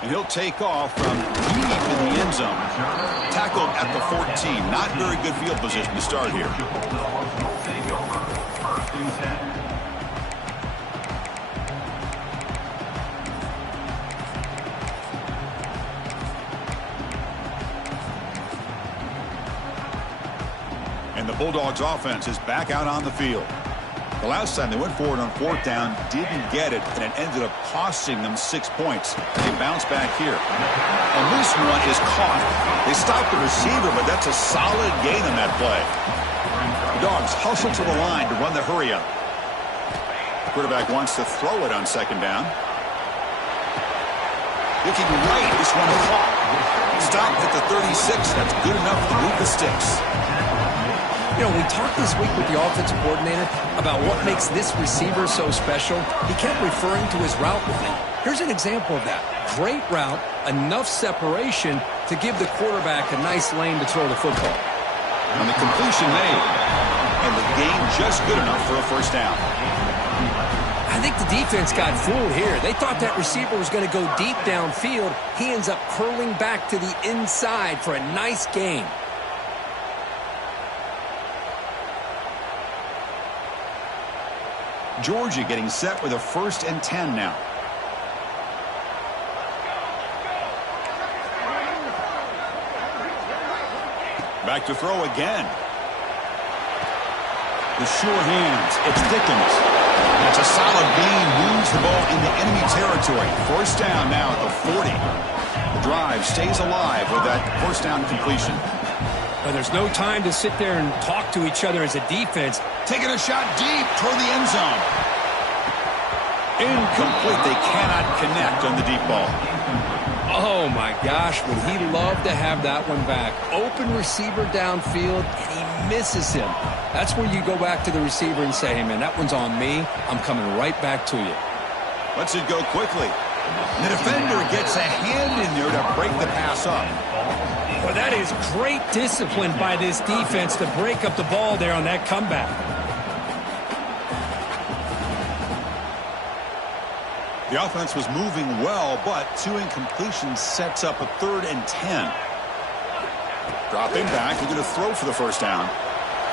And he'll take off from deep in the end zone. Tackled at the 14. Not very good field position to start here. And the Bulldogs offense is back out on the field. The last time they went forward on fourth down, didn't get it, and it ended up costing them 6 points. They bounce back here. And this one is caught. They stopped the receiver, but that's a solid gain on that play. The Dogs hustle to the line to run the hurry up. The quarterback wants to throw it on second down. Looking right, this one caught. Stopped at the 36. That's good enough to move the sticks. You know, we talked this week with the offensive coordinator about what makes this receiver so special. He kept referring to his route running. Here's an example of that. Great route, enough separation to give the quarterback a nice lane to throw the football. And the completion made. And the gain just good enough for a first down. I think the defense got fooled here. They thought that receiver was going to go deep downfield. He ends up curling back to the inside for a nice gain. Georgia getting set with a 1st and 10 now. Back to throw again. The sure hands. It's Dickens. That's a solid gain. Moves the ball into enemy territory. First down now at the 40. The drive stays alive with that first down completion. But there's no time to sit there and talk to each other as a defense. Taking a shot deep toward the end zone. Incomplete. They cannot connect on the deep ball. Oh, my gosh. Would he love to have that one back. Open receiver downfield, and he misses him. That's where you go back to the receiver and say, hey, man, that one's on me. I'm coming right back to you. Lets it go quickly. The defender gets a hand in there to break the pass up. Well, that is great discipline by this defense to break up the ball there on that comeback. The offense was moving well, but 2 incompletions sets up a 3rd and 10. Dropping back, they're going to throw for the first down.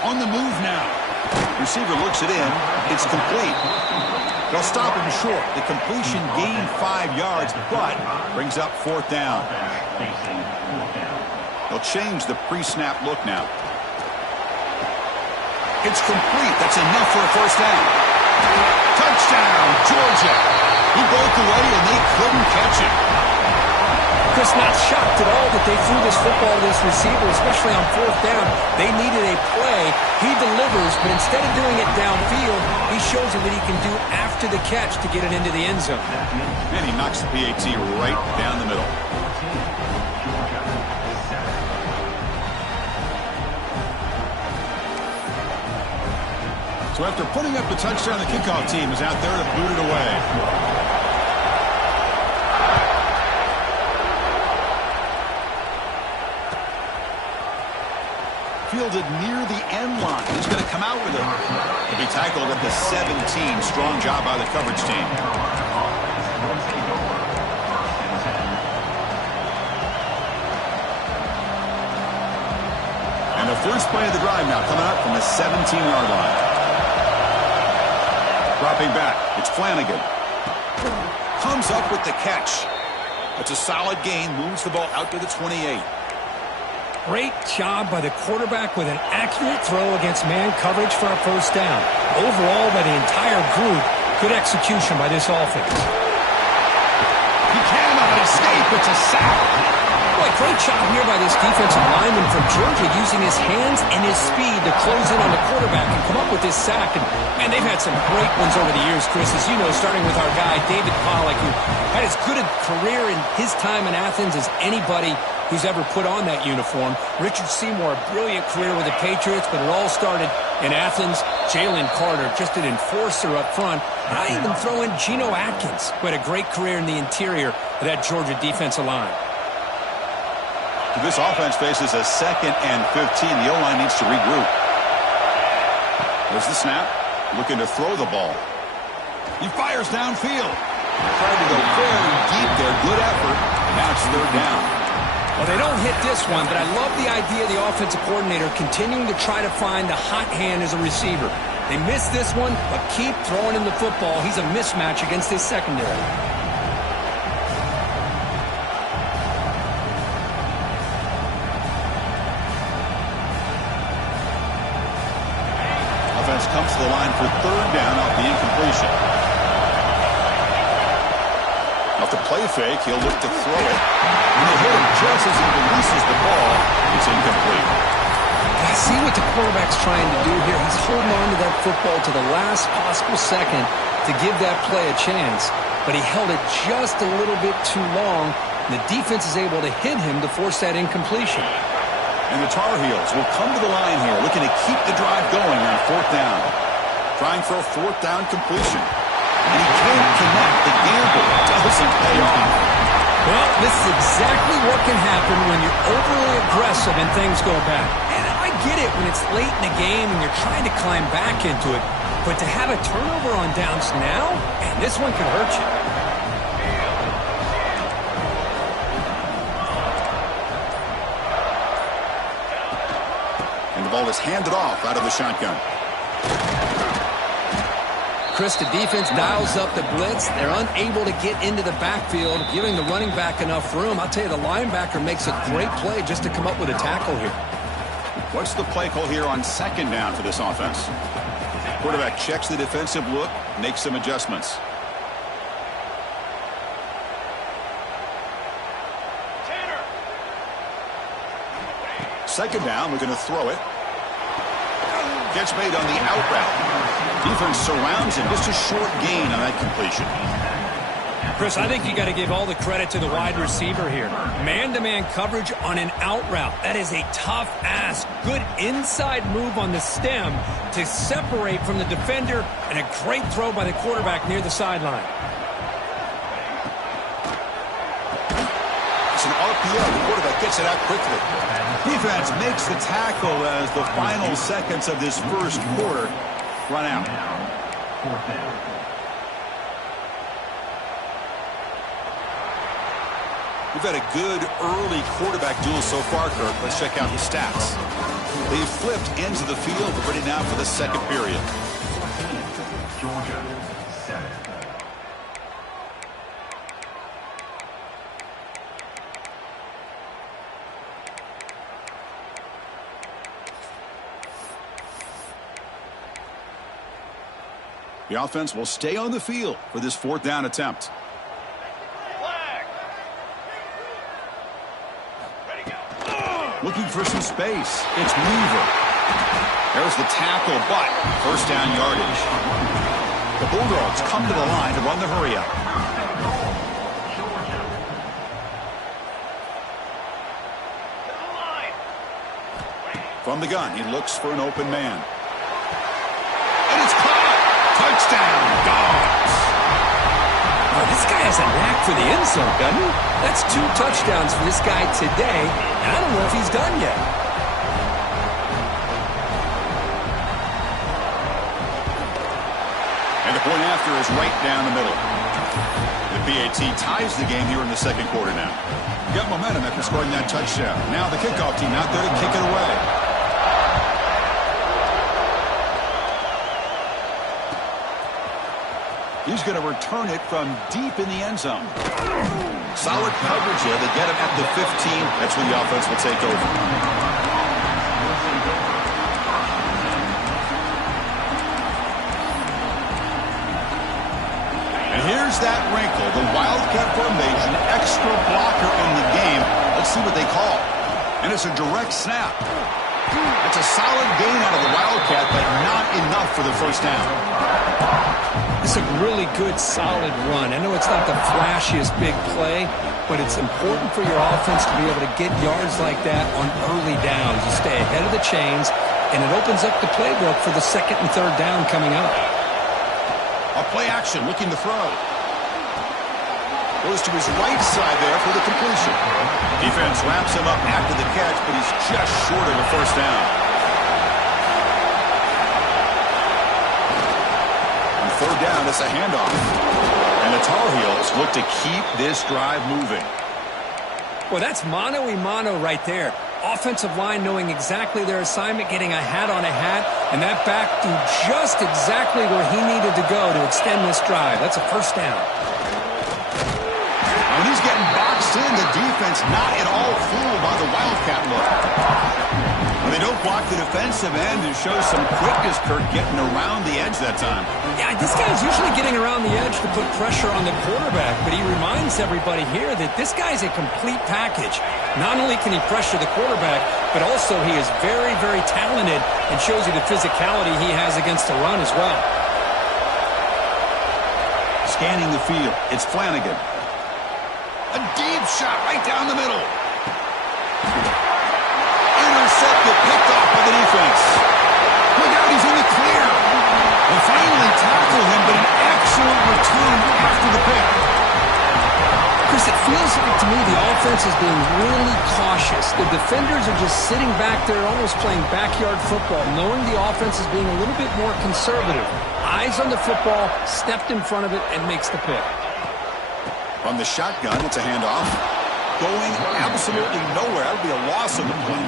On the move now. Receiver looks it in. It's complete. They'll stop him short. The completion gained 5 yards, but brings up 4th down. They'll change the pre-snap look now. It's complete. That's enough for a first down. Touchdown, Georgia. He broke away, and they couldn't catch him. Chris, not shocked at all that they threw this football to this receiver, especially on 4th down. They needed a play. He delivers, but instead of doing it downfield, he shows them what he can do after the catch to get it into the end zone. And he knocks the PAT right down the middle. So after putting up the touchdown, the kickoff team is out there to boot it away. Fielded near the end line. He's going to come out with it. He'll be tackled at the 17. Strong job by the coverage team. And the first play of the drive now coming up from the 17-yard line. Dropping back. It's Flanagan. Comes up with the catch. It's a solid gain. Moves the ball out to the 28. Great job by the quarterback with an accurate throw against man coverage for a first down. Overall, by the entire group, good execution by this offense. He cannot escape. It's a sack. Boy, great job here by this defensive lineman from Georgia using his hands and his speed to close in on the quarterback and come up with this sack. And, man, they've had some great ones over the years, Chris, as you know, starting with our guy, David Pollack, who had as good a career in his time in Athens as anybody who's ever put on that uniform. Richard Seymour, a brilliant career with the Patriots, but it all started in Athens. Jalen Carter, just an enforcer up front. And I even throw in Geno Atkins, who had a great career in the interior of that Georgia defensive line. This offense faces a 2nd and 15. The O-line needs to regroup. There's the snap. Looking to throw the ball. He fires downfield. Tried to go very deep there. Good effort. Now it's third down. Well, they don't hit this one, but I love the idea of the offensive coordinator continuing to try to find the hot hand as a receiver. They missed this one, but keep throwing him the football. He's a mismatch against his secondary. Offense comes to the line for third down off the incompletion. Off the play fake, he'll look to throw it. And they hit him just as he releases the ball. It's incomplete. I see what the quarterback's trying to do here. He's holding on to that football to the last possible second to give that play a chance. But he held it just a little bit too long. And the defense is able to hit him to force that incompletion. And the Tar Heels will come to the line here, looking to keep the drive going on fourth down. Trying for a fourth down completion. And he can't connect. The gamble doesn't pay off. Well, this is exactly what can happen when you're overly aggressive and things go bad. And I get it when it's late in the game and you're trying to climb back into it. But to have a turnover on downs now, and this one could hurt you. And the ball is handed off out of the shotgun. Chris, the defense dials up the blitz. They're unable to get into the backfield, giving the running back enough room. I'll tell you, the linebacker makes a great play just to come up with a tackle here. What's the play call here on second down for this offense? Quarterback checks the defensive look, makes some adjustments. Second down, we're going to throw it. Gets made on the out route. Defense surrounds him. Just a short gain on that completion. Chris, I think you got to give all the credit to the wide receiver here. Man-to-man coverage on an out route. That is a tough ask. Good inside move on the stem to separate from the defender, and a great throw by the quarterback near the sideline. It's an RPO. The quarterback gets it out quickly. Defense makes the tackle as the final seconds of this first quarter run out. We've had a good early quarterback duel so far, Kirk. Let's check out the stats. They've flipped ends of the field. We're ready now for the second period. Georgia, 7. The offense will stay on the field for this fourth down attempt. Looking for some space. It's Weaver. There's the tackle, but first down yardage. The Bulldogs come to the line to run the hurry up. From the gun, he looks for an open man. And it's caught. Touchdown, Dogs. Oh, this guy has a knack for the end zone, doesn't he? That's 2 touchdowns for this guy today, and I don't know if he's done yet. And the point after is right down the middle. The PAT ties the game here in the second quarter now. Got momentum after scoring that touchdown. Now the kickoff team out there to kick it away. He's going to return it from deep in the end zone. Solid coverage here. They get him at the 15. That's when the offense will take over. And here's that wrinkle. The Wildcat formation, extra blocker in the game. Let's see what they call. And it's a direct snap. It's a solid gain out of the Wildcat, but not enough for the first down. It's a really good, solid run. I know it's not the flashiest big play, but it's important for your offense to be able to get yards like that on early downs. You stay ahead of the chains, and it opens up the playbook for the second and third down coming up. A play action, looking to throw. Goes to his right side there for the completion. Defense wraps him up after the catch, but he's just short of a first down. Third down, it's a handoff. And the Tar Heels look to keep this drive moving. Well, that's mano-a-mano right there. Offensive line knowing exactly their assignment, getting a hat on a hat, and that back threw just exactly where he needed to go to extend this drive. That's a first down. When he's getting boxed in, the defense not at all fooled by the Wildcat look. When they don't block the defensive end, it shows some quickness, Kirk, getting around the edge that time. Yeah, this guy's usually getting around the edge to put pressure on the quarterback, but he reminds everybody here that this guy's a complete package. Not only can he pressure the quarterback, but also he is very, very talented and shows you the physicality he has against the run as well. Scanning the field, it's Flanagan. A deep shot right down the middle. Intercepted, picked off by the defense. Look out, he's in the clear. They finally tackled him, but an excellent return after the pick. Chris, it feels like to me the offense is being really cautious. The defenders are just sitting back there almost playing backyard football, knowing the offense is being a little bit more conservative. Eyes on the football, stepped in front of it, and makes the pick. From the shotgun, it's a handoff. Going absolutely nowhere. That would be a loss of the play.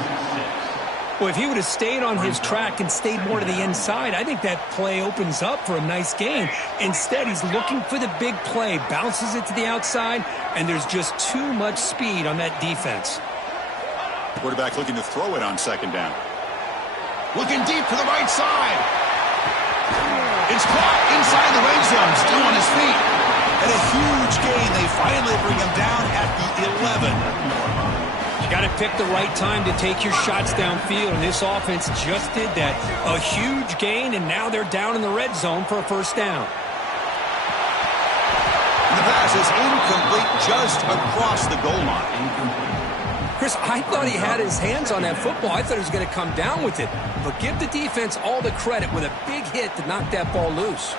Well, if he would have stayed on his track and stayed more to the inside, I think that play opens up for a nice gain. Instead, he's looking for the big play, bounces it to the outside, and there's just too much speed on that defense. Quarterback looking to throw it on second down. Looking deep to the right side. It's caught inside the red zone, still on his feet. And a huge gain. They finally bring him down at the 11. You got to pick the right time to take your shots downfield, and this offense just did that. A huge gain, and now they're down in the red zone for a first down. And the pass is incomplete just across the goal line. Chris, I thought he had his hands on that football. I thought he was going to come down with it. But give the defense all the credit with a big hit to knock that ball loose.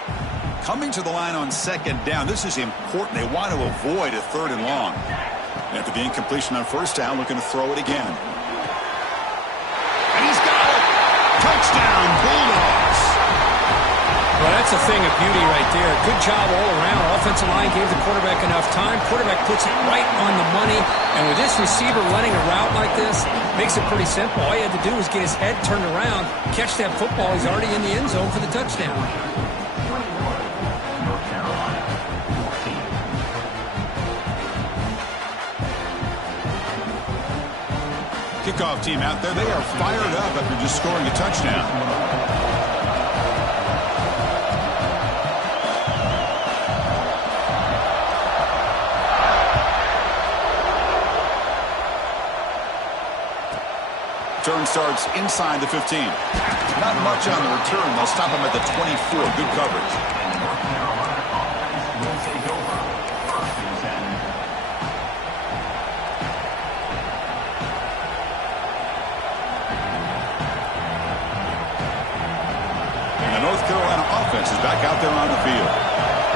Coming to the line on second down, this is important. They want to avoid a third and long. After the incompletion on first down, looking to throw it again. And he's got it! Touchdown, Bulldogs! Well, that's a thing of beauty right there. Good job all around. Offensive line gave the quarterback enough time. Quarterback puts it right on the money. And with this receiver running a route like this, makes it pretty simple. All he had to do was get his head turned around, catch that football. He's already in the end zone for the touchdown. Kickoff team out there, they are fired up after just scoring a touchdown. Turn starts inside the 15. Not much on the return. They'll stop him at the 24. Good coverage. Offense is back out there on the field.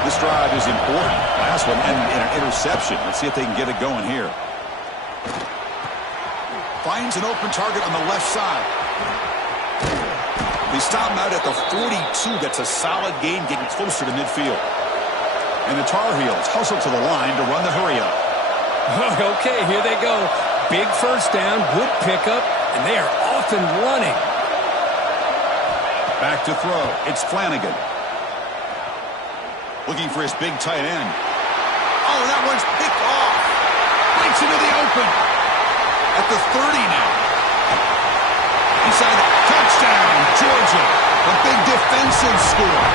This drive is important. Last one ended in an interception. Let's see if they can get it going here. Finds an open target on the left side. They stop him out at the 42. That's a solid gain, getting closer to midfield. And the Tar Heels hustle to the line to run the hurry up. Okay, here they go. Big first down, good pickup, and they are off and running. Back to throw. It's Flanagan. Looking for his big tight end. Oh, that one's picked off. Breaks into the open. At the 30 now. Inside. Touchdown, Georgia. A big defensive score.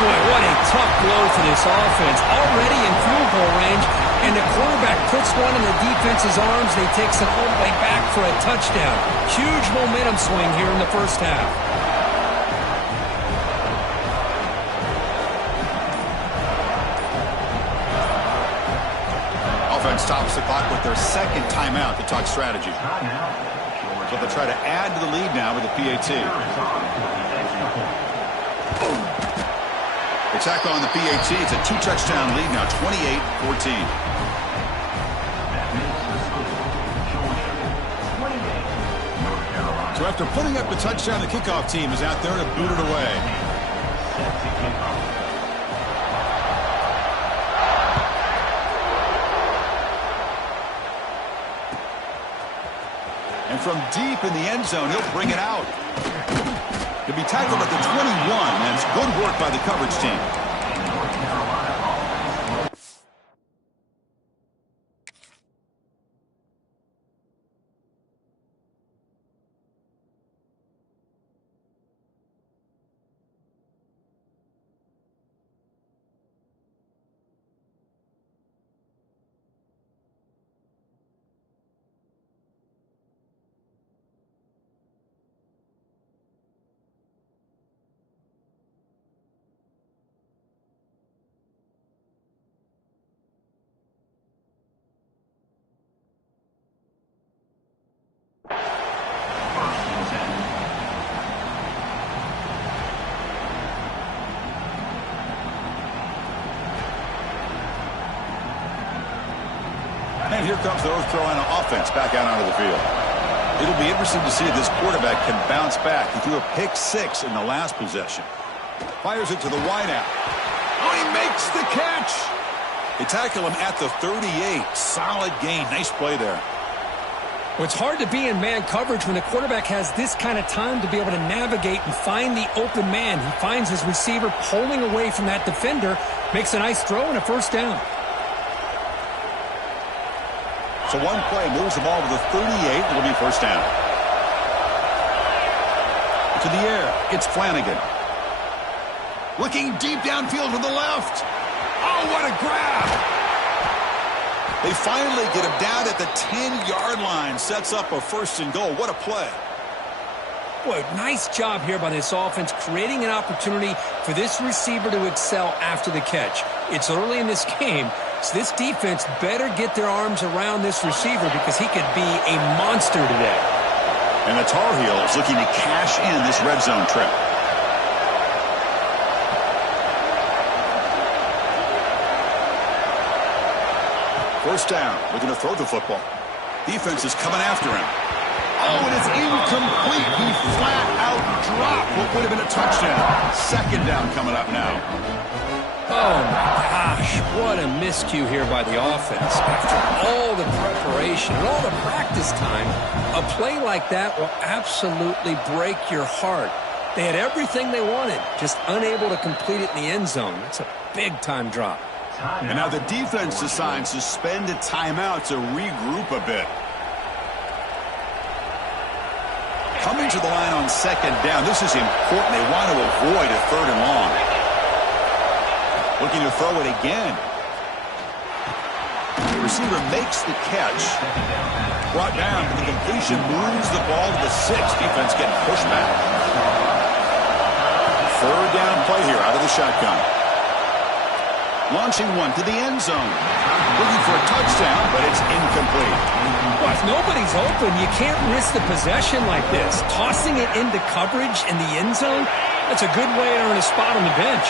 Boy, what a tough blow for this offense. Already in field goal range, and the quarterback puts one in the defense's arms. They takes it all the way back for a touchdown. Huge momentum swing here in the first half. Stops the clock with their second timeout to talk strategy. So they'll try to add to the lead now with the PAT. They tackle on the PAT. It's a two-touchdown lead now, 28-14. So after putting up the touchdown, the kickoff team is out there to boot it away. from deep in the end zone. He'll bring it out. He'll be tackled at the 21. That's good work by the coverage team. And here comes the North Carolina offense back out onto the field. It'll be interesting to see if this quarterback can bounce back. He threw a pick-6 in the last possession. Fires it to the wideout. Oh, he makes the catch. They tackle him at the 38. Solid gain. Nice play there. Well, it's hard to be in man coverage when the quarterback has this kind of time to be able to navigate and find the open man. He finds his receiver pulling away from that defender, makes a nice throw and a first down. So one play moves the ball to the 38. It'll be first down. To the air. It's Flanagan. Looking deep downfield to the left. Oh, what a grab. They finally get him down at the 10-yard line. Sets up a first and goal. What a play. Boy, nice job here by this offense, creating an opportunity for this receiver to excel after the catch. It's early in this game, so this defense better get their arms around this receiver because he could be a monster today. And the Tar Heels looking to cash in this red zone trip. First down, looking to throw the football. Defense is coming after him. Oh, and it's incomplete. He flat out dropped what would have been a touchdown. Second down coming up now. Oh, my gosh, what a miscue here by the offense. After all the preparation and all the practice time, a play like that will absolutely break your heart. They had everything they wanted, just unable to complete it in the end zone. That's a big-time drop. And now the defense decides to spend a timeout to regroup a bit. Coming to the line on second down. This is important. They want to avoid a third and long. Looking to throw it again. The receiver makes the catch. Brought down for the completion. Moves the ball to the 6. Defense getting pushed back. Third down play here out of the shotgun. Launching one to the end zone. Looking for a touchdown, but it's incomplete. Well, if nobody's open, you can't risk the possession like this. Tossing it into coverage in the end zone, that's a good way to earn a spot on the bench.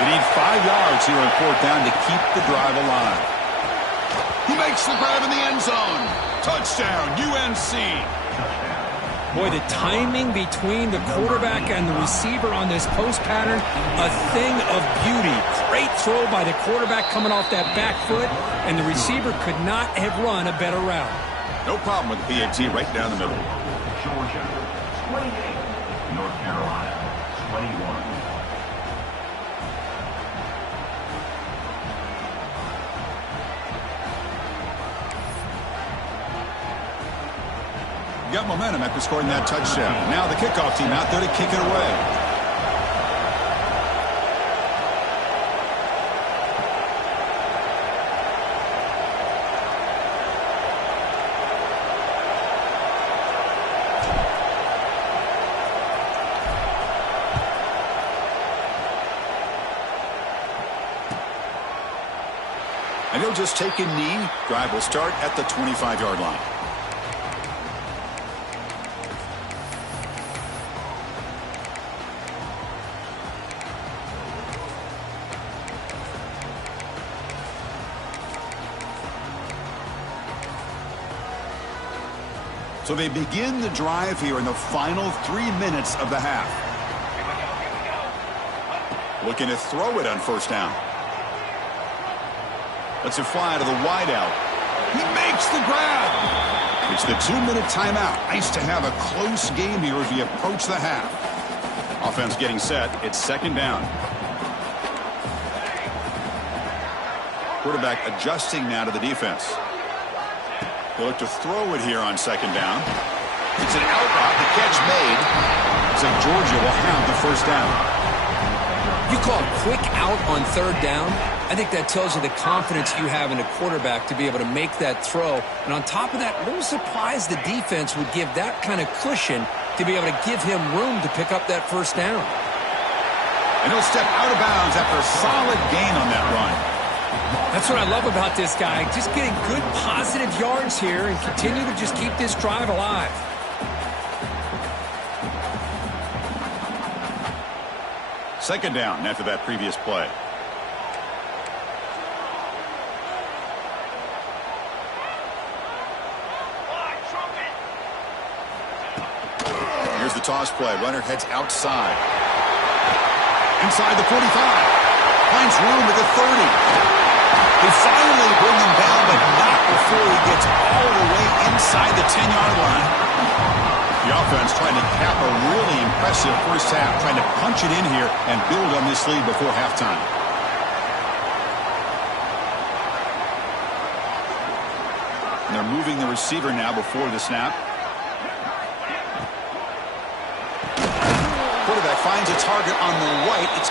They need 5 yards here on fourth down to keep the drive alive. He makes the grab in the end zone. Touchdown, UNC. Boy, the timing between the quarterback and the receiver on this post pattern, a thing of beauty. Great throw by the quarterback coming off that back foot, and the receiver could not have run a better route. No problem with the PAT right down the middle. Georgia, 28. North Carolina, 21. Got momentum after scoring that touchdown. Now the kickoff team out there to kick it away. And he'll just take a knee. Drive will start at the 25-yard line. So they begin the drive here in the final 3 minutes of the half. Looking to throw it on first down. Lets it fly to the wideout. He makes the grab. It's the 2-minute timeout. Nice to have a close game here as we approach the half. Offense getting set. It's second down. Quarterback adjusting now to the defense. They look to throw it here on second down. It's an out route. The catch made. Looks like Georgia will have the first down. You call a quick out on third down. I think that tells you the confidence you have in a quarterback to be able to make that throw. And on top of that, a little surprised the defense would give that kind of cushion to be able to give him room to pick up that first down. And he'll step out of bounds after a solid gain on that run. That's what I love about this guy. Just getting good positive yards here and continue to just keep this drive alive. Second down after that previous play. Here's the toss play. Runner heads outside. Inside the 45. Finds room at the 30. They finally bring him down, but not before he gets all the way inside the 10-yard line. The offense trying to cap a really impressive first half, trying to punch it in here and build on this lead before halftime. And they're moving the receiver now before the snap. Quarterback finds a target on the right. It's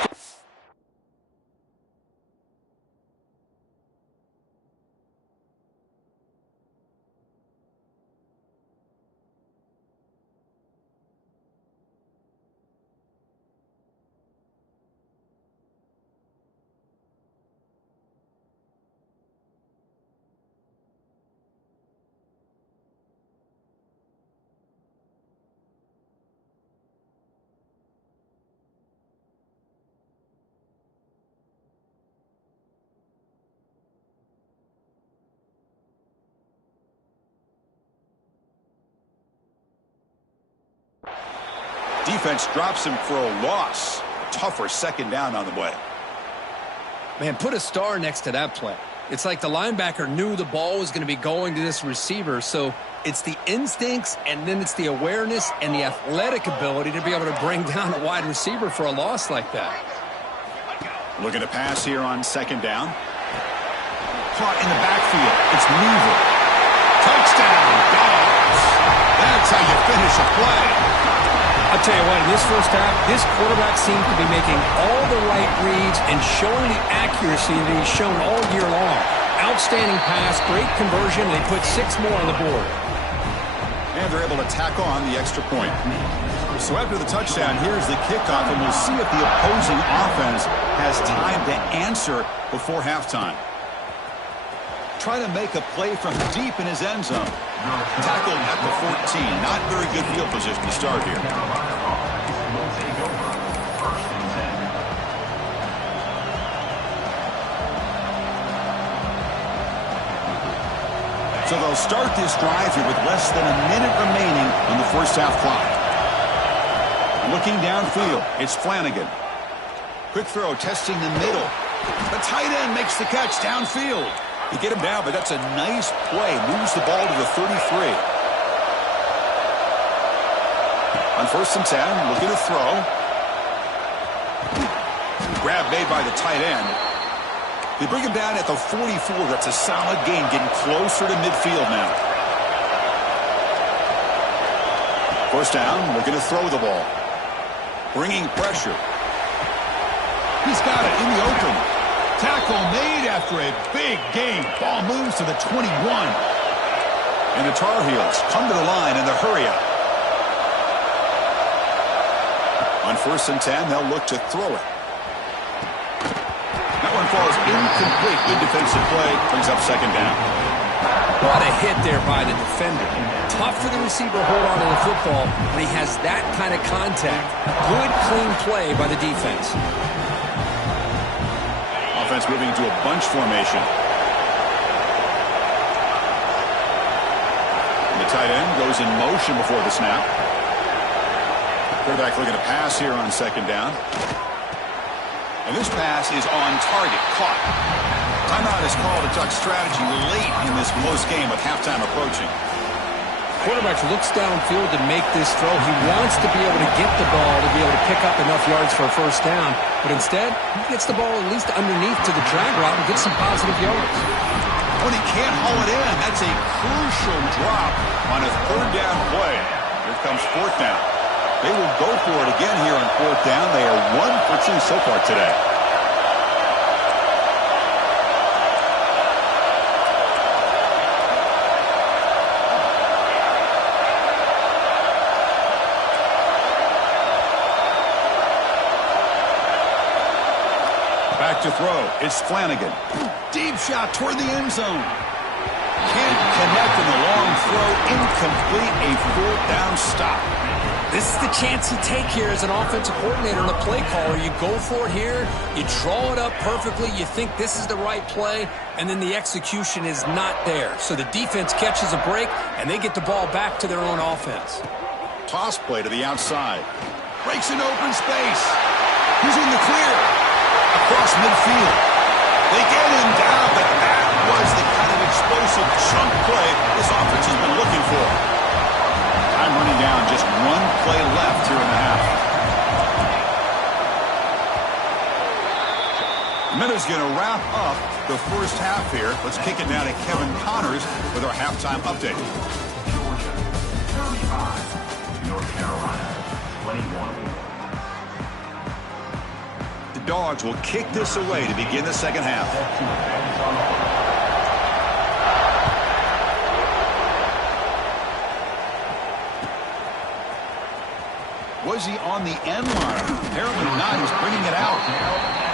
defense drops him for a loss. Tougher second down on the way. Man, put a star next to that play. It's like the linebacker knew the ball was going to be going to this receiver, so it's the instincts and then it's the awareness and the athletic ability to be able to bring down a wide receiver for a loss like that. Looking to pass here on second down. Caught in the backfield. It's Weaver. Touchdown, Dogs. That's how you finish a play. I'll tell you what, in this first half, this quarterback seems to be making all the right reads and showing the accuracy that he's shown all year long. Outstanding pass, great conversion, and they put 6 more on the board. And they're able to tack on the extra point. So after the touchdown, here's the kickoff, and we'll see if the opposing offense has time to answer before halftime. Trying to make a play from deep in his end zone. Tackled at the 14. Not very good field position to start here. So they'll start this drive here with less than a minute remaining on the first half clock. Looking downfield, it's Flanagan. Quick throw, testing the middle. The tight end makes the catch downfield. You get him down, but that's a nice play. Moves the ball to the 33. On 1st and 10, looking to throw. Grab made by the tight end. They bring him down at the 44. That's a solid gain, getting closer to midfield now. 1st down, looking to throw the ball. Bringing pressure. He's got it in the open. Tackle made after a big gain. Ball moves to the 21. And the Tar Heels come to the line in the hurry up. On 1st and 10, they'll look to throw it. That one falls incomplete. Good defensive play. Brings up second down. What a hit there by the defender. Tough for the receiver to hold on to the football when he has that kind of contact. Good, clean play by the defense. Offense moving into a bunch formation. And the tight end goes in motion before the snap. Quarterback looking to pass here on second down. And this pass is on target. Caught. Timeout is called to duck strategy late in this close game with halftime approaching. quarterback looks downfield to make this throw. He wants to be able to get the ball to be able to pick up enough yards for a first down. But instead, he gets the ball at least underneath to the drag route and gets some positive yards. When he can't haul it in, that's a crucial drop on a third down play. Here comes fourth down. They will go for it again here on fourth down. They are 1 for 2 so far today. Back to throw. It's Flanagan. Deep shot toward the end zone. Can't connect in the long throw. Incomplete. A fourth down stop. This is the chance you take here as an offensive coordinator and a play caller. You go for it here. You draw it up perfectly. You think this is the right play, and then the execution is not there. So the defense catches a break, and they get the ball back to their own offense. Toss play to the outside. Breaks into open space. He's in the clear. Across midfield. They get him down, but that was the kind of explosive chunk play this offense has been looking for. Time running down, just 1 play left here in the half. Minutes going to wrap up the first half here. Let's kick it down to Kevin Connors with our halftime update. Georgia, 35. North Carolina, 21. The Dogs will kick this away to begin the second half. Was he on the end line? Apparently not. He's bringing it out.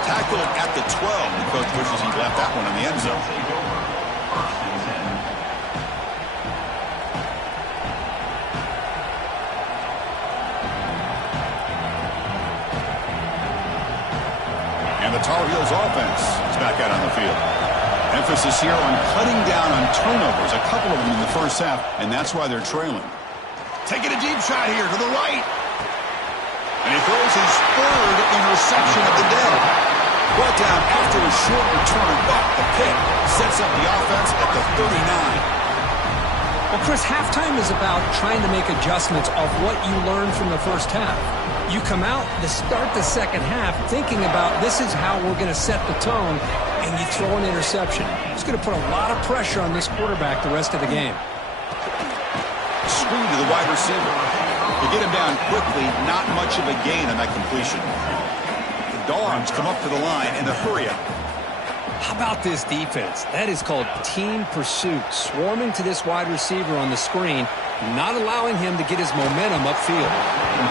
Tackled at the 12. The coach wishes he left that one in the end zone. And the Tar Heels offense is back out on the field. Emphasis here on cutting down on turnovers, a couple of them in the first half, and that's why they're trailing. Taking a deep shot here to the right. And he throws his third interception of the day. Brought down after a short return, but the pick sets up the offense at the 39. Well, Chris, halftime is about trying to make adjustments of what you learned from the first half. You come out to start the second half thinking about this is how we're going to set the tone, and you throw an interception. It's going to put a lot of pressure on this quarterback the rest of the game. Screen to the wide receiver. They get him down quickly, not much of a gain on that completion. The Dogs come up to the line in a hurry-up. How about this defense? That is called team pursuit. Swarming to this wide receiver on the screen, not allowing him to get his momentum upfield.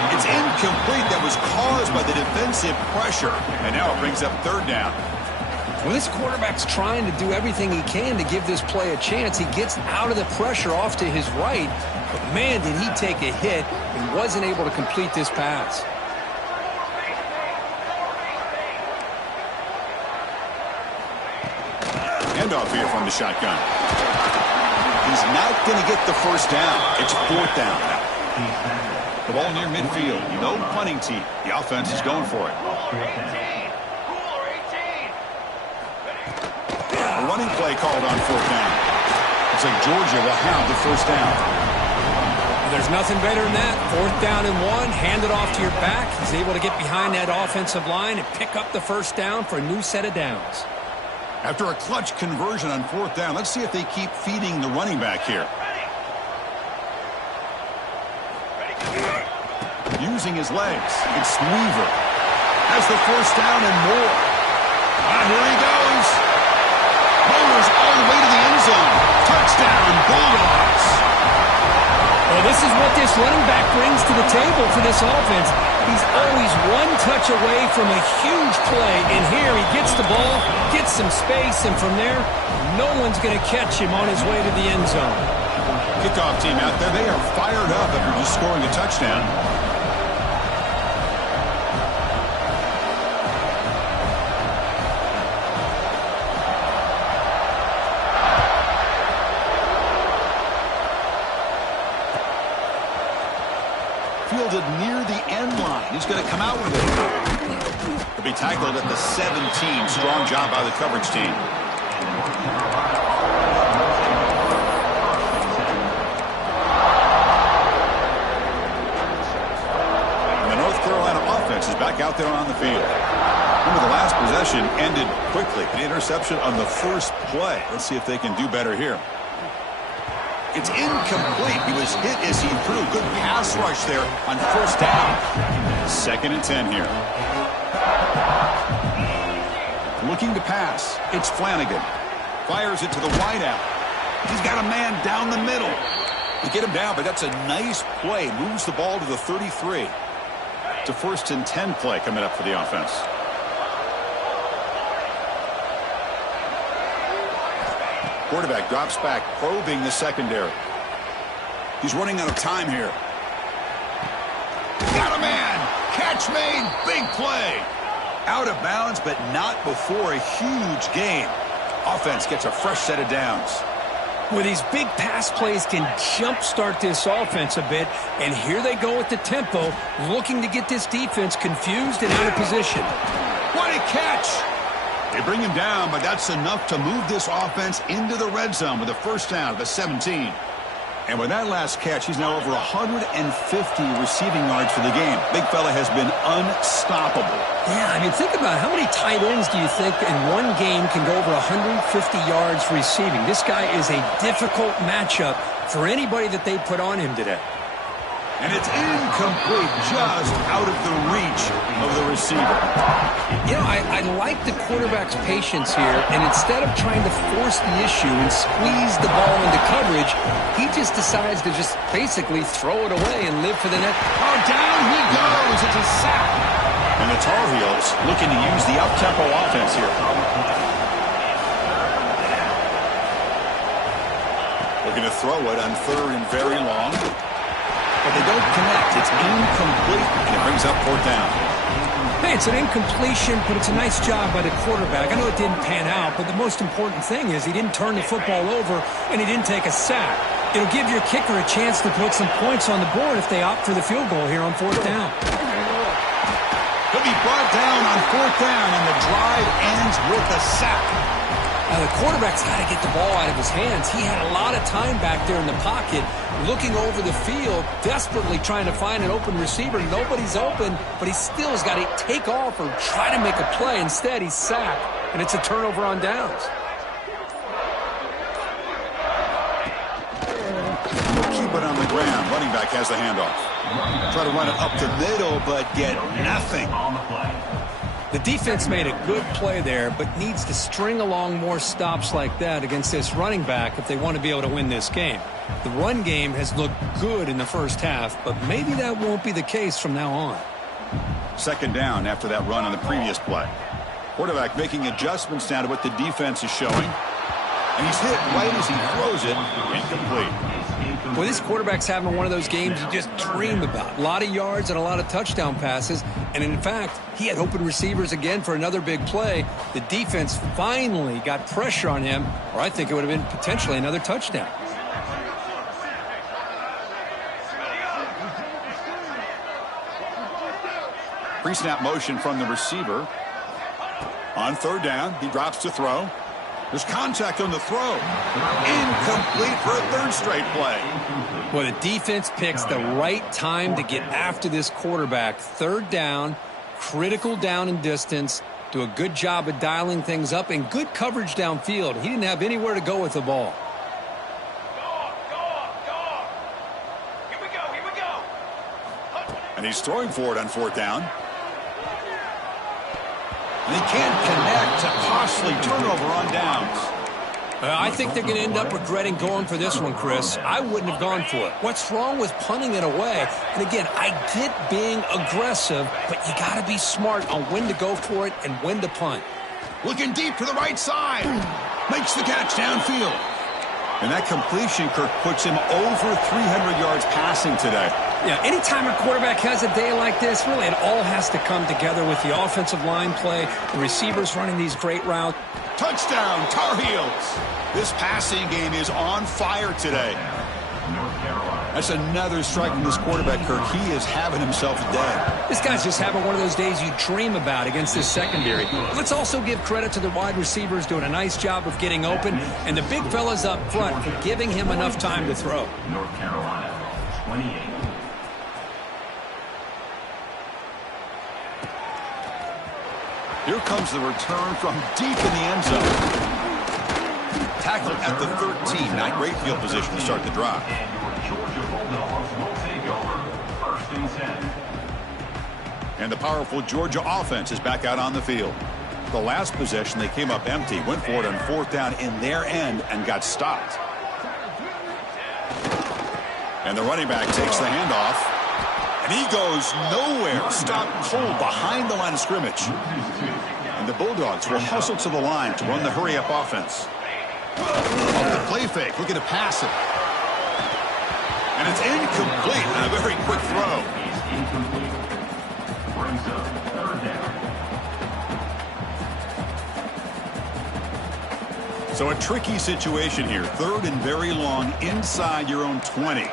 It's incomplete. That was caused by the defensive pressure. And now it brings up third down. Well, this quarterback's trying to do everything he can to give this play a chance. He gets out of the pressure off to his right. But, man, did he take a hit and wasn't able to complete this pass. Handoff here from the shotgun. He's not going to get the first down. It's fourth down now. The ball near midfield. No punting team. The offense is going for it. A running play called on fourth down. Looks like Georgia will have the first down. There's nothing better than that. Fourth down and 1. Hand it off to your back. He's able to get behind that offensive line and pick up the first down for a new set of downs. After a clutch conversion on fourth down, let's see if they keep feeding the running back here. Using his legs, it's Weaver. Has the first down and more. Here he goes. Bowlers all the way to the end zone. Touchdown, Bulldogs. Well, this is what this running back brings to the table for this offense. He's always one touch away from a huge play, and here he gets the ball, gets some space, and from there, no one's going to catch him on his way to the end zone. Kickoff team out there, they are fired up after just scoring a touchdown. Fielded near the end line. He's going to come out with it. He'll be tackled at the 17. Strong job by the coverage team. out there on the field. Remember, the last possession ended quickly. An interception on the first play. Let's see if they can do better here. It's incomplete. He was hit as he threw. Good pass rush there on first down. 2nd and 10 here. Looking to pass. It's Flanagan. Fires it to the wideout. He's got a man down the middle. They get him down, but that's a nice play. Moves the ball to the 33. It's a 1st and 10 play coming up for the offense. Quarterback drops back, probing the secondary. He's running out of time here. Got a man. Catch made. Big play. Out of bounds, but not before a huge gain. Offense gets a fresh set of downs. Well, these big pass plays can jumpstart this offense a bit, and here they go with the tempo, looking to get this defense confused and out of position. What a catch! They bring him down, but that's enough to move this offense into the red zone with a 1st down at the 17. And with that last catch, he's now over 150 receiving yards for the game. Big fella has been unstoppable. Yeah, I mean, think about it. How many tight ends do you think in one game can go over 150 yards receiving? This guy is a difficult matchup for anybody that they put on him today. And it's incomplete, just out of the reach of the receiver. You know, I like the quarterback's patience here, and instead of trying to force the issue and squeeze the ball into coverage, he just decides to just basically throw it away and live for the next. Oh, down he goes. It's a sack. And the Tar Heels looking to use the up-tempo offense here. Looking to throw it on 3rd and very long. But they don't connect. It's incomplete, and it brings up 4th down. Hey, it's an incompletion, but it's a nice job by the quarterback. I know it didn't pan out, but the most important thing is he didn't turn the football over, and he didn't take a sack. It'll give your kicker a chance to put some points on the board if they opt for the field goal here on 4th down. He'll be brought down on 4th down, and the drive ends with a sack. The quarterback's got to get the ball out of his hands. He had a lot of time back there in the pocket, looking over the field, desperately trying to find an open receiver. Nobody's open, but he still has got to take off or try to make a play. Instead, he's sacked, and it's a turnover on downs. Keep it on the ground. Running back has the handoff. Try to run it up the middle, but get nothing. The defense made a good play there, but needs to string along more stops like that against this running back if they want to be able to win this game. The run game has looked good in the first half, but maybe that won't be the case from now on. 2nd down after that run on the previous play. Quarterback making adjustments now to what the defense is showing. And he's hit right as he throws it. Incomplete. Well, this quarterback's having one of those games you just dream about. A lot of yards and a lot of touchdown passes. And in fact, he had open receivers again for another big play. The defense finally got pressure on him, or I think it would have been potentially another touchdown. Pre-snap motion from the receiver. On 3rd down, he drops to throw. There's contact on the throw. Incomplete for a 3rd straight play. Well, the defense picks the right time to get after this quarterback. 3rd down, critical down and distance. Do a good job of dialing things up and good coverage downfield. He didn't have anywhere to go with the ball. Here we go. And he's throwing for it on 4th down. And he can't connect. A costly turnover on downs. I think they're going to end up regretting going for this one, Chris. I wouldn't have gone for it. What's wrong with punting it away? And again, I get being aggressive, but you got to be smart on when to go for it and when to punt. Looking deep to the right side. Makes the catch downfield. And that completion, Kirk, puts him over 300 yards passing today. Yeah, anytime a quarterback has a day like this, really it all has to come together with the offensive line play, the receivers running these great routes. Touchdown, Tar Heels. This passing game is on fire today. That's another strike from this quarterback, Kirk. He is having himself a day. This guy's just having one of those days you dream about against this secondary. Let's also give credit to the wide receivers doing a nice job of getting open, and the big fellas up front for giving him enough time to throw. North Carolina, 28. Here comes the return from deep in the end zone. Tackled at the 13. Not great field position to start the drive. And your Georgia Bulldogs will take over. 1st and 10. And the powerful Georgia offense is back out on the field. The last possession, they came up empty, went for it on 4th down in their end and got stopped. And the running back takes the handoff. And he goes nowhere. Stopped cold behind the line of scrimmage. And the Bulldogs will hustle to the line to run the hurry-up offense. Off the play fake, looking to pass it. And it's incomplete on a very quick throw. Incomplete. Brings up 3rd down. So a tricky situation here. 3rd and very long inside your own 20.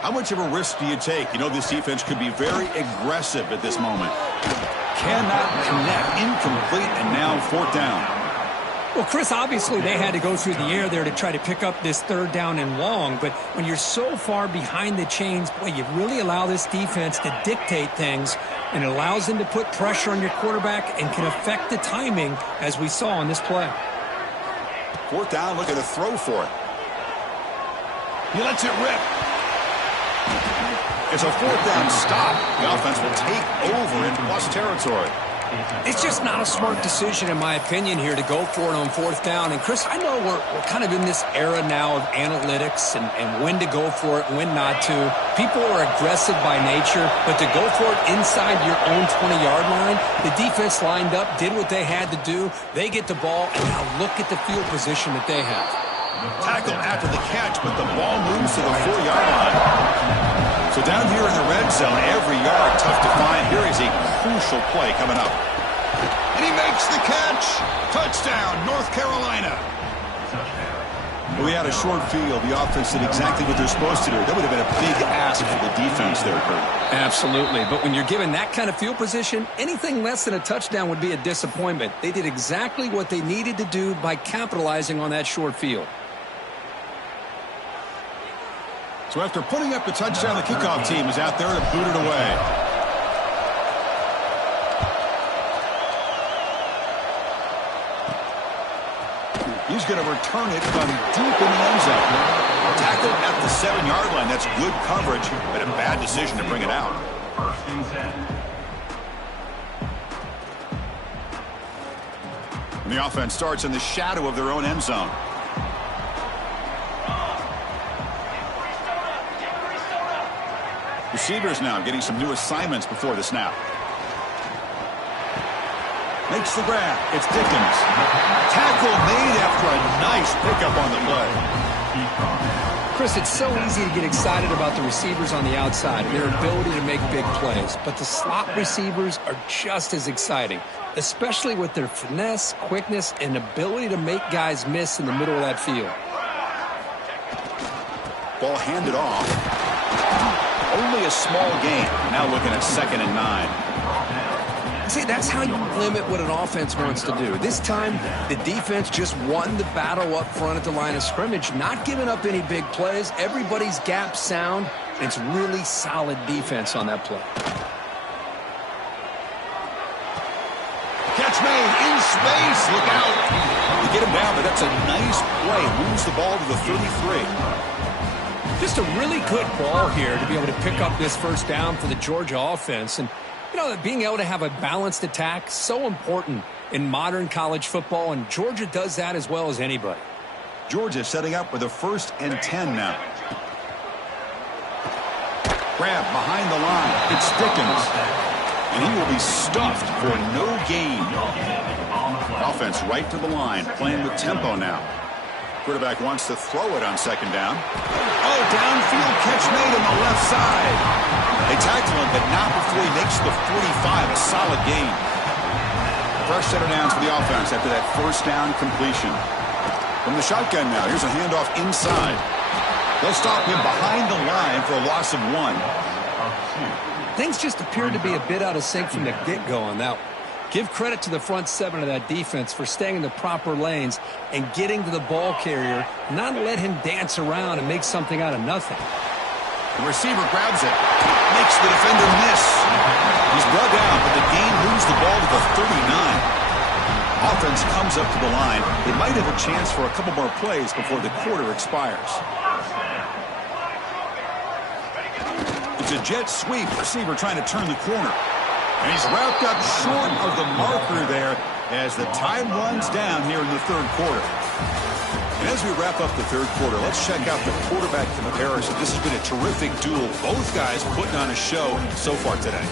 How much of a risk do you take? You know this defense could be very aggressive at this moment. Cannot connect. Incomplete, and now 4th down. Well, Chris, obviously they had to go through the air there to try to pick up this 3rd down and long, but when you're so far behind the chains, boy, you really allow this defense to dictate things, and it allows them to put pressure on your quarterback and can affect the timing, as we saw on this play. 4th down, looking to throw for it. He lets it rip. It's a 4th down stop. The offense will take over in plus territory. It's just not a smart decision, in my opinion, here to go for it on 4th down. And, Chris, I know we're kind of in this era now of analytics and when to go for it and when not to. People are aggressive by nature, but to go for it inside your own 20-yard line, the defense lined up, did what they had to do. They get the ball, and now look at the field position that they have. Tackled after the catch, but the ball moves to the 4-yard line. So down here in the red zone, every yard tough to find. Here is a crucial play coming up. And he makes the catch. Touchdown, North Carolina. We had a short field. The offense did exactly what they're supposed to do. That would have been a big ask for the defense there, Kurt. Absolutely. But when you're given that kind of field position, anything less than a touchdown would be a disappointment. They did exactly what they needed to do by capitalizing on that short field. So after putting up the touchdown, the kickoff team is out there to boot it away. He's going to return it from deep in the end zone. Tackled at the 7-yard line. That's good coverage, but a bad decision to bring it out. 1st and 10. And the offense starts in the shadow of their own end zone. Receivers now getting some new assignments before the snap. Makes the grab. It's Dickens. Tackle made after a nice pickup on the play. Chris, it's so easy to get excited about the receivers on the outside and their ability to make big plays. But the slot receivers are just as exciting, especially with their finesse, quickness, and ability to make guys miss in the middle of that field. Ball handed off. Only a small gain. Now looking at 2nd and 9. See, that's how you limit what an offense wants to do. This time, the defense just won the battle up front at the line of scrimmage, not giving up any big plays. Everybody's gap sound, and it's really solid defense on that play. Catch made in space. Look out. You get him down, but that's a nice play. Moves the ball to the 33. Just a really good ball here to be able to pick up this 1st down for the Georgia offense. And, you know, being able to have a balanced attack, so important in modern college football, and Georgia does that as well as anybody. Georgia setting up with a 1st and 10 now. Grab behind the line. It's Dickens. And he will be stuffed for no gain. Offense right to the line, playing with tempo now. Quarterback wants to throw it on 2nd down. Oh, downfield catch made on the left side. They tackle him, but not before he makes the 45, a solid gain. Fresh set of downs for the offense after that 1st down completion. From the shotgun now, here's a handoff inside. They'll stop him behind the line for a loss of 1. Things just appeared to be a bit out of sync from the get-go on that one. Give credit to the front 7 of that defense for staying in the proper lanes and getting to the ball carrier, not let him dance around and make something out of nothing. The receiver grabs it, makes the defender miss. He's brought down, but the gain moves the ball to the 39. offense comes up to the line, they might have a chance for a couple more plays before the quarter expires. It's a jet sweep. Receiver trying to turn the corner. And he's wrapped up short of the marker there as the time runs down here in the third quarter. And as we wrap up the third quarter, let's check out the quarterback comparison. This has been a terrific duel. Both guys putting on a show so far today.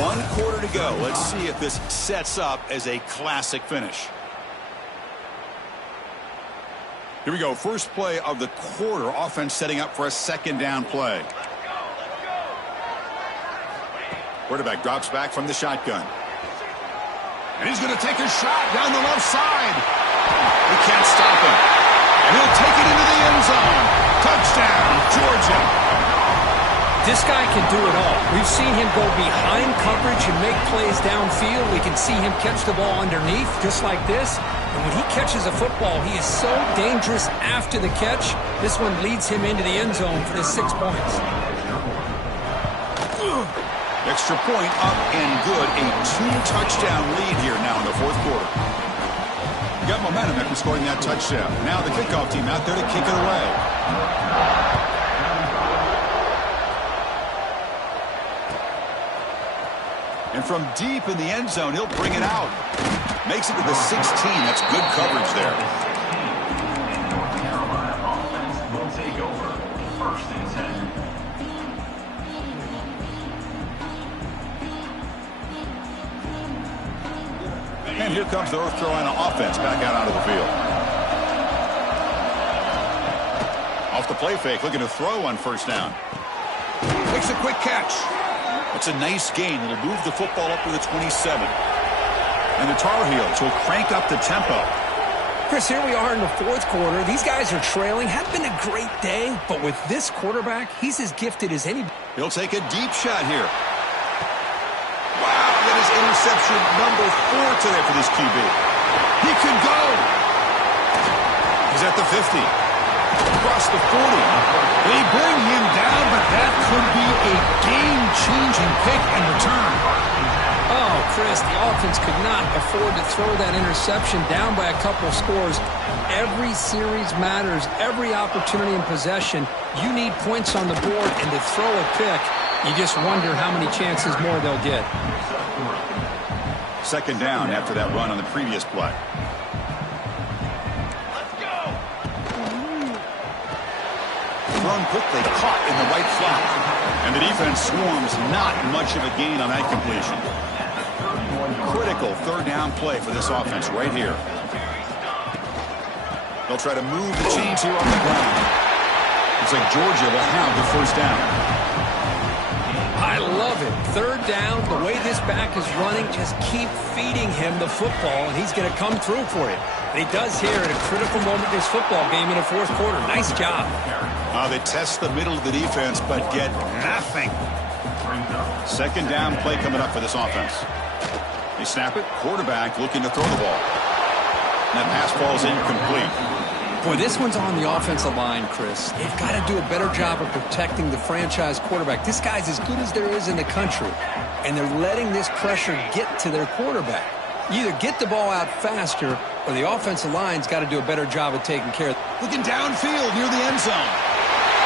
1 quarter to go. Let's see if this sets up as a classic finish. Here we go. First play of the quarter. Offense setting up for a second down play. Quarterback drops back from the shotgun. And he's going to take a shot down the left side. He can't stop him. And he'll take it into the end zone. Touchdown, Georgia. This guy can do it all. We've seen him go behind coverage and make plays downfield. We can see him catch the ball underneath, just like this. And when he catches a football, he is so dangerous after the catch. This one leads him into the end zone for the 6 points. Extra point up and good. A 2-touchdown lead here now in the fourth quarter. Got momentum after scoring that touchdown. Now the kickoff team out there to kick it away. And from deep in the end zone, he'll bring it out. Makes it to the 16. That's good coverage there. North Carolina offense will take over. First and 10. And here comes the North Carolina offense back out onto the field. Off the play fake, looking to throw on first down. Makes a quick catch. It's a nice gain. It'll move the football up to the 27. And the Tar Heels will crank up the tempo. Chris, here we are in the fourth quarter. These guys are trailing. Had been a great day, but with this quarterback, he's as gifted as any. He'll take a deep shot here. Wow, that is interception number 4 today for this QB. He can go. He's at the 50. Across the 40. They bring him down, but that could be a game-changing pick and return. Oh, Chris, the offense could not afford to throw that interception down by a couple scores. Every series matters. Every opportunity in possession. You need points on the board, and to throw a pick, you just wonder how many chances more they'll get. Second down after that run on the previous play. Thrown quickly, caught in the right flat. And the defense swarms, not much of a gain on that completion. Critical third down play for this offense right here. They'll try to move the chains here on the ground. Looks like Georgia will have the first down. I love it. Third down, the way this back is running, just keep feeding him the football, and he's going to come through for you. And he does here at a critical moment in this football game in the fourth quarter. Nice job. They test the middle of the defense, but get nothing. Second down play coming up for this offense. They snap it. Quarterback looking to throw the ball. And that pass ball's incomplete. Boy, this one's on the offensive line, Chris. They've got to do a better job of protecting the franchise quarterback. This guy's as good as there is in the country, and they're letting this pressure get to their quarterback. You either get the ball out faster, or the offensive line's got to do a better job of taking care of it. Looking downfield near the end zone.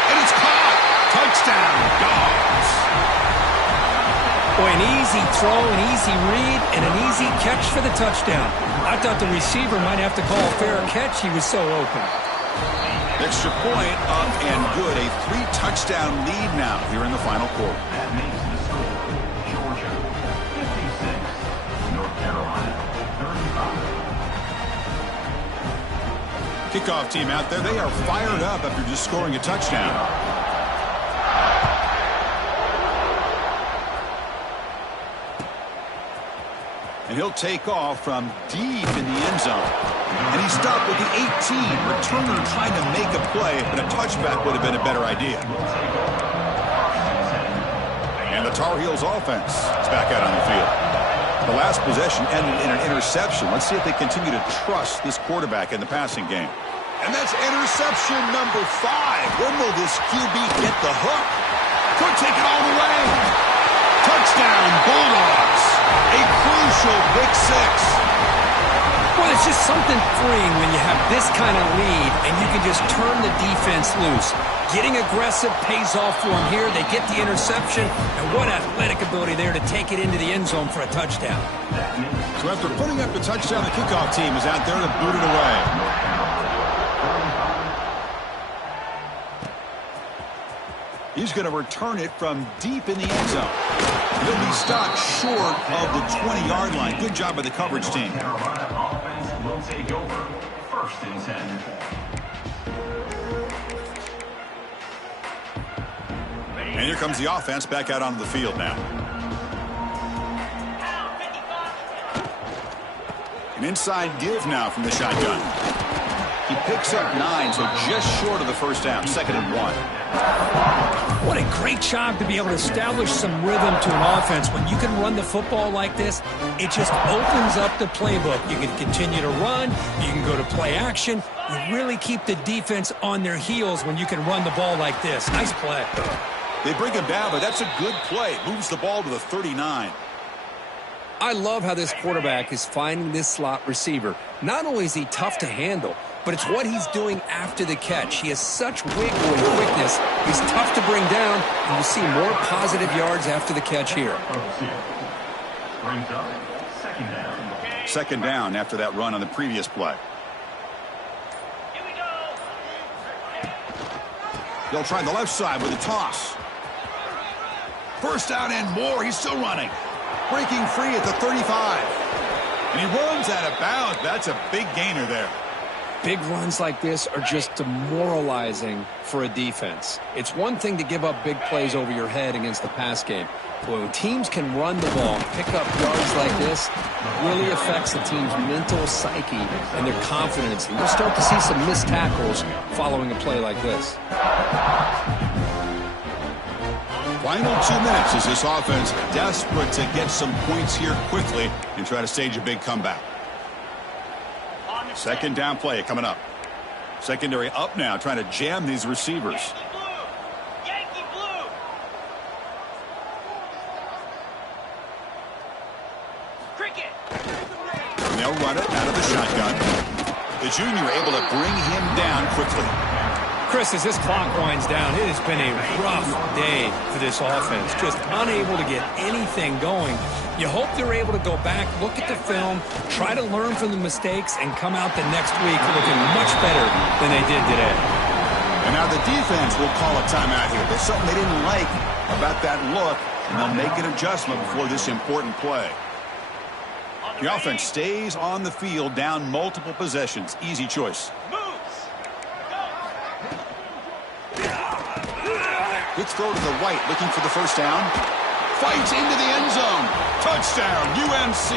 And it's caught. Touchdown, Dogs. Boy, an easy throw, an easy read, and an easy catch for the touchdown. I thought the receiver might have to call a fair catch. He was so open. Extra point up and good. A 3-touchdown lead now here in the final quarter. That makes the score Georgia 56, North Carolina 35. Kickoff team out there. They are fired up after just scoring a touchdown. And he'll take off from deep in the end zone. And he's stopped with the 18. Returner trying to make a play, but a touchback would have been a better idea. And the Tar Heels offense is back out on the field. The last possession ended in an interception. Let's see if they continue to trust this quarterback in the passing game. And that's interception number 5. When will this QB get the hook? Could take it all the way. Touchdown, Bulldogs. A crucial pick 6. Well, something freeing when you have this kind of lead and you can just turn the defense loose. Getting aggressive pays off for them here. They get the interception, and what athletic ability there to take it into the end zone for a touchdown. So after putting up the touchdown, the kickoff team is out there to boot it away. He's going to return it from deep in the end zone. He'll be stopped short of the 20-yard line. Good job by the coverage team. Carolina offense will take over. 1st and 10. And here comes the offense back out onto the field now. An inside give now from the shotgun. He picks up 9, so just short of the first down. 2nd and 1. What a great job to be able to establish some rhythm to an offense. When you can run the football like this, it just opens up the playbook. You can continue to run. You can go to play action. You really keep the defense on their heels when you can run the ball like this. Nice play. They bring him down, but that's a good play. Moves the ball to the 39. I love how this quarterback is finding this slot receiver. Not only is he tough to handle, but it's what he's doing after the catch. He has such wiggle and quickness. He's tough to bring down, and you see more positive yards after the catch here. Brings up 2nd down. 2nd down after that run on the previous play. They'll try the left side with a toss. 1st down and more. He's still running. Breaking free at the 35. And he runs out of bounds. That's a big gainer there. Big runs like this are just demoralizing for a defense. It's one thing to give up big plays over your head against the pass game. But when teams can run the ball, pick up yards like this, it really affects the team's mental psyche and their confidence. And you'll start to see some missed tackles following a play like this. Final 2 minutes as this offense desperate to get some points here quickly and try to stage a big comeback. 2nd down play coming up. Secondary up now, trying to jam these receivers. Yankee blue. Cricket. And they'll run it out of the shotgun. The junior able to bring him down quickly. Chris, as this clock winds down, it has been a rough day for this offense. Just unable to get anything going. You hope they're able to go back, look at the film, try to learn from the mistakes, and come out the next week looking much better than they did today. And now the defense will call a timeout here. There's something they didn't like about that look, and they'll make an adjustment before this important play. The offense stays on the field, down multiple possessions. Easy choice. Quick throw to the right, looking for the 1st down. Fights into the end zone. Touchdown, UMC.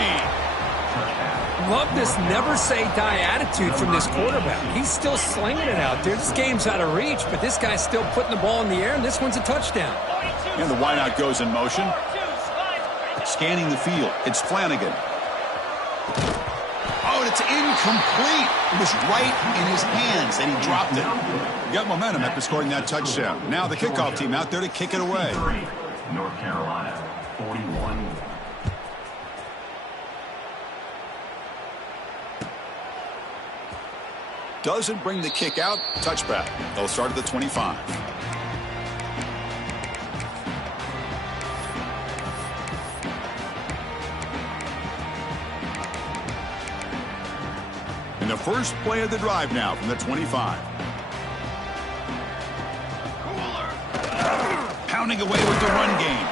Love this never-say-die attitude from this quarterback. He's still slinging it out there. This game's out of reach, but this guy's still putting the ball in the air, and this one's a touchdown. And the wideout goes in motion. Scanning the field. It's Flanagan. Oh, and it's incomplete. It was right in his hands, and he dropped it. He got momentum after scoring that touchdown. Now the kickoff team out there to kick it away. North Carolina, 41. Doesn't bring the kick out. Touchback. They'll start at the 25. And the first play of the drive now from the 25. Pounding away with the run game.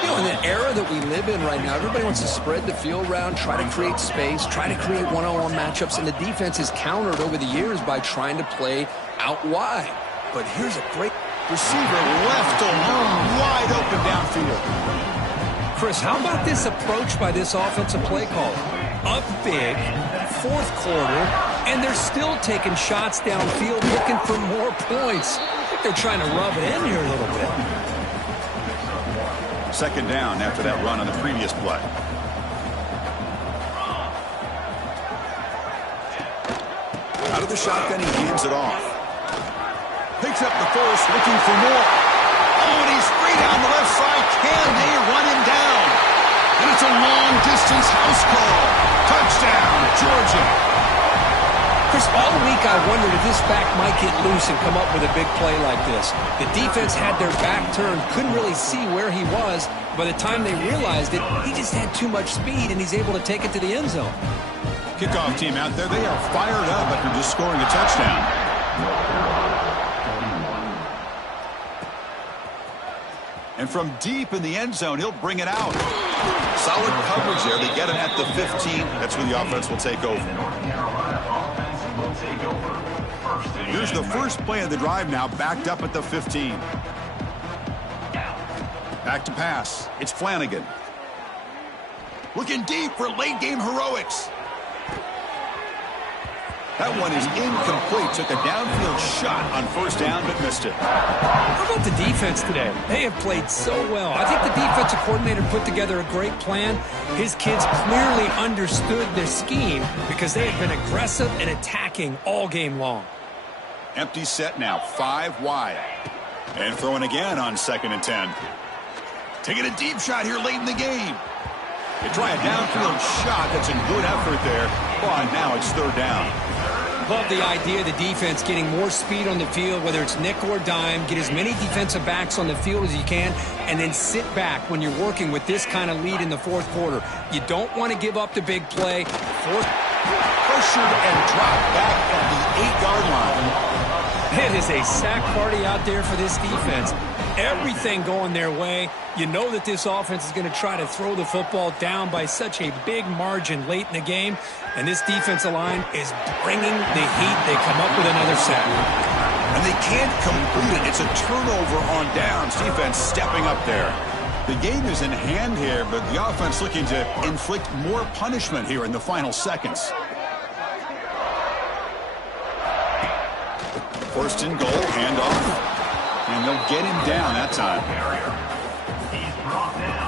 You know, in the era that we live in right now, everybody wants to spread the field around, try to create space, try to create one-on-one matchups, and the defense is countered over the years by trying to play out wide. But here's a great receiver left alone, wide open downfield. Chris, how about this approach by this offensive play caller? Up big, 4th quarter, and they're still taking shots downfield looking for more points. I think they're trying to rub it in here a little bit. 2nd down after that run on the previous play. Out of the shotgun, he hands it off. Picks up the first, looking for more. Oh, and he's free down the left side. Can they run him down? And it's a long-distance house call. Touchdown, Georgia. Chris, all week I wondered if this back might get loose and come up with a big play like this. The defense had their back turned, couldn't really see where he was. By the time they realized it, he just had too much speed, and he's able to take it to the end zone. Kickoff team out there, they are fired up after just scoring a touchdown. And from deep in the end zone, he'll bring it out. Solid coverage there. They get him at the 15. That's where the offense will take over. Here's the first play of the drive now, backed up at the 15. Back to pass. It's Flanagan. Looking deep for late-game heroics. That one is incomplete. Took a downfield shot on first down, but missed it. How about the defense today? They have played so well. I think the defensive coordinator put together a great plan. His kids clearly understood their scheme because they had been aggressive and attacking all game long. Empty set now, 5 wide. And throwing again on 2nd and 10. Taking a deep shot here late in the game. They try a downfield shot. That's a good effort there. But now it's 3rd down. Love the idea of the defense getting more speed on the field, whether it's nickel or dime. Get as many defensive backs on the field as you can, and then sit back when you're working with this kind of lead in the 4th quarter. You don't want to give up the big play. Pressured and dropped back at the 8-yard line. It is a sack party out there for this defense. Everything going their way. You know that this offense is going to try to throw the football down by such a big margin late in the game. And this defensive line is bringing the heat. They come up with another sack. And they can't complete it. It's a turnover on downs. Defense stepping up there. The game is in hand here, but the offense looking to inflict more punishment here in the final seconds. 1st and goal, handoff. And they'll get him down that time. He's brought down.